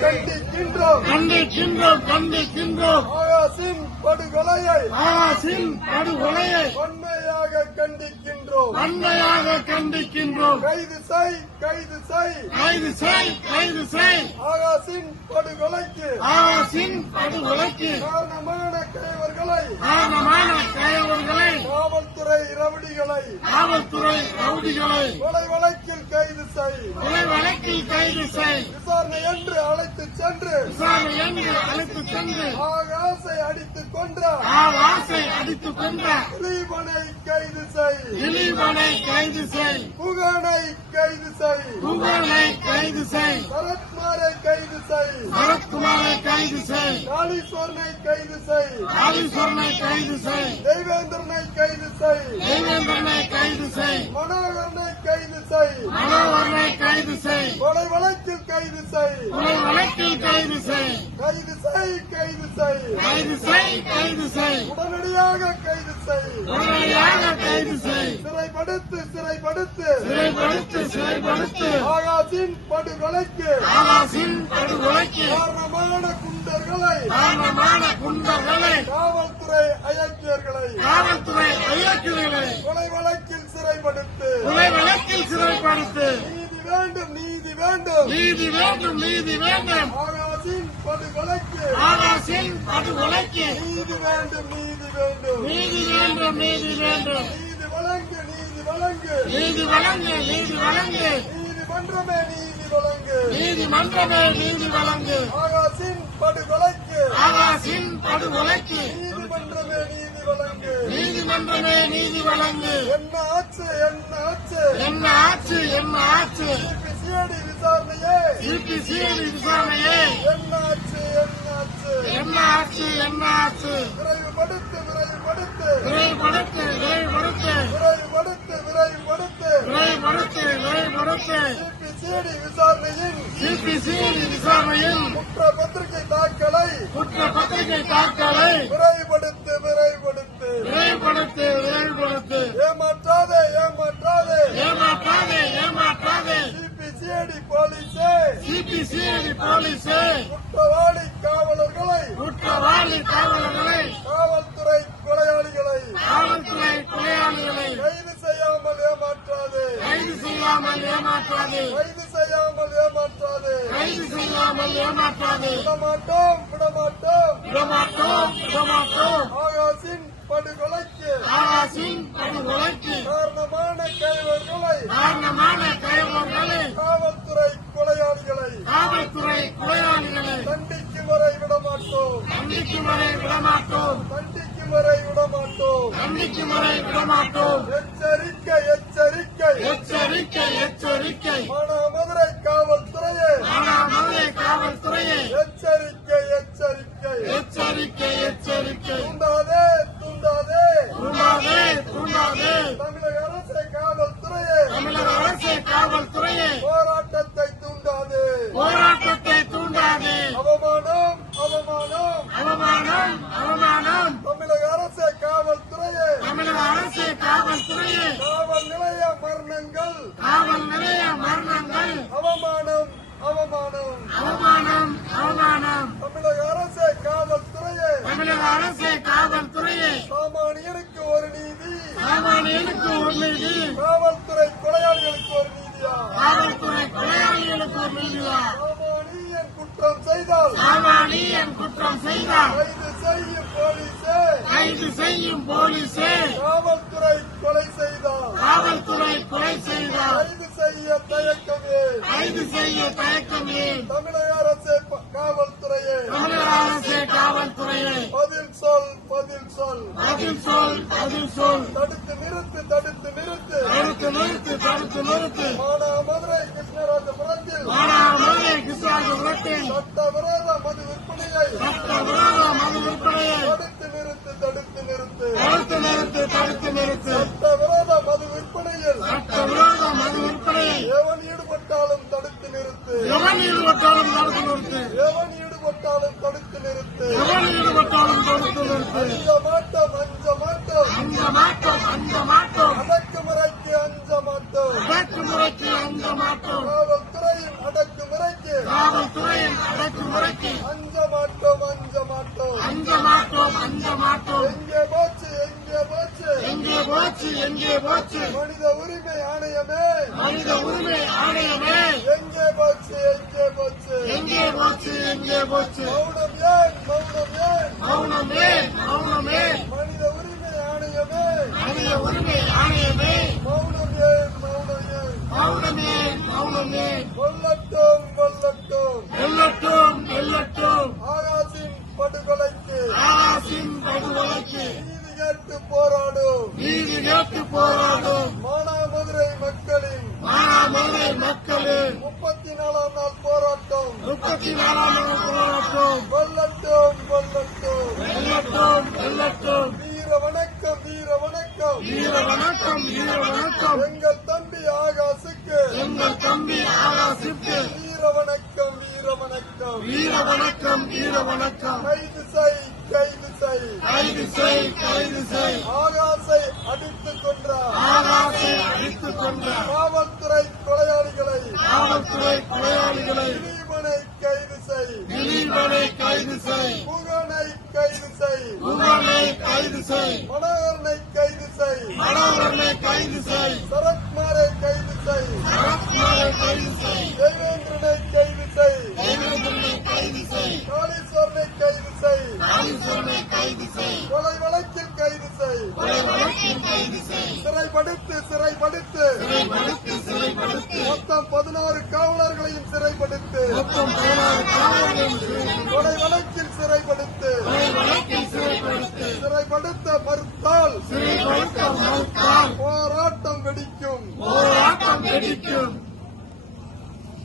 கண்டிக்கின்றோம் கண்டிக்கின்றோம் கண்டிக்கின்றோம் ஆகாஷின் படுகொலையை வன்மையாக கண்டிக்கின்றோம் கைது செய் ஆகாஷின் படுகொலைக்கு காரணமான கயவர்களை காவல்துறை ரவுடிகளை கொலை வழக்கில் கைது செய் விசாரணை என்று அழைத்துச் சென்று ஆகாசை அடித்துக் கொன்ற திலீபனை கைது செய் புகனை கைது செய் சரத்குமாரை கைது செய் காளீஸ்வரனை கைது செய் தெய்வேந்திரனை கைது செய் மனோகரனை கைது செய் கொலை வழக்கில் கைது செய் உடனடியாக கைது செய் சிறைப்படுத்து ஆகாஷின் படுகொலைக்கு காரணமான குண்டர்களை காவல்துறை அயக்கியர்களை கொலை வழக்கில் சிறைப்படுத்து நீதி வேண்டும் ஆகாஷின் படுகொலைக்கு நீதி வேண்டும் நீதி வழங்கு நீதிமன்றமே ஆகாஷின் படுகொலைக்கு நீதிமன்றமே வழங்கு என்ன ஆச்சு சிபிசிஐடி விசாரணையே என்ன ஆச்சு சிபிசிஐடி விசாரணையில் குற்றப்பத்திரிகை தாக்கலை விரைவுபடுத்து ஏமாற்றாதே சிபிசிஐடி போலீஸே குற்றவாளி காவலர்களை காவல்துறை கொலையாளிகளை கைது செய்யாமல் ஏமாற்றாதே விடமாட்டோம் ஆகாஷின் படுகொலைக்கு காரணமான கயவர்களை காவல்துறை கொலையாளிகளை தண்டிக்கும் வரை விடமாட்டோம் எச்சரிக்கை மானாமதுரை காவல்துறையே எச்சரிக்கை தூண்டாதே தமிழக அரசே காவல்துறையே போராட்டத்தை தூண்டாதே அவமானம் தமிழக அரசே காவல்துறையே காவல் நிலைய மரணங்கள் அவமானம் தமிழக அரசே காவல்துறையே சாமானியனுக்கு ஒரு நீதி காவல்துறை கொலையாளிகளுக்கு ஒரு நீதியா சாமானியன் குற்றம் செய்தால் கைது செய்யும் போலீஸே காவல்துறை கொலை செய்தால் கைது செய்ய தயக்கமே தமிழக அரசே காவல்துறையே பதில் சொல் தடுத்து நிறுத்து மானாமதுரை கிருஷ்ணராஜபுரத்தில் சட்டவிரோத மது விற்பனையை தடுத்து நிறுத்து சட்டவிரோத மது விற்பனையில் எவன் ஈடுபட்டாலும் தடுத்து நிறுத்து அஞ்ச மாட்டோம் அடக்குமுறைக்கு அஞ்ச மாட்டோம் காவல்துறையின் அடக்குமுறைக்கு அஞ்ச மாட்டோம். எங்கே போச்சு எங்கே போச்சு எங்கே போச்சு எங்கே போச்சு மனித உரிமை ஆணையமே மனித உரிமை ஆணையமே எங்கே போச்சு எங்கே போச்சு எங்கே போச்சு எங்கே போச்சு மௌனம் ஏன் மௌனம் ஏன் மௌனம் ஏன் மௌனம் ஏன் மனித உரிமை ஆணையமே மனித உரிமை ஆணையமே மௌனம் ஏன் மௌனம் ஏன் மௌனம் ஏன் மௌனம் ஏன் கொல்லட்டும் கொல்லட்டும் வெல்லட்டும் வெல்லட்டும் ஆகாசின் படுகொலைக்கு ஆகாசின் படுகொலைக்கு நீதி கேட்டு போராடும் நீதி கேட்டு போராடும் மானாமதுரை மக்களின் மானாமதுரை மக்களின் 34ஆம் நாள் போராட்டம் 34ஆம் நாள் போராட்டம் கொல்லட்டும் கொல்லட்டும் வெல்லட்டும் வெல்லட்டும் வீர வணக்கம் வீர வணக்கம் வீர வணக்கம் வீர வணக்கம் எங்கள் தம்பி ஆகாசுக்கு எங்கள் தம்பி ஆகாசிற்கு வீர வணக்கம் வீர வணக்கம் வீர வணக்கம் வீர வணக்கம் கைது செய் கைது செய் கைது செய் கைது செய் ஆகாசை அடித்துக் கொன்றார் ஆகாசை அடித்துக் கொண்ட காவல்துறை கொலையாளிகளை காவல்துறை கொலையாளிகளை திலீபனை கைது செய் திலீபனை கைது செய் புகனை கைது செய் குமாரை கைது செய் மனோகரனை கைது செய் மனோகரனை கைது செய் சரத்குமாரை கைது செய் சரத்குமாரை கைது செய் தேவேந்திரனை கைது செய் தேவேந்திரனை கைது செய் காளீஸ்வரனை கைது செய் காளீஸ்வரனை கைது செய் கொலை வழக்கில் கைது செய் கொலை வழக்கில் கைது செய் சிறைப்படுத்து சிறைப்படுத்து சிறைப்படுத்து சிறைப்படுத்து மொத்தம் 16 காவலர்களையும் சிறைப்படுத்து மொத்தம் 16 காவலர்கள் கொலை வழக்கில்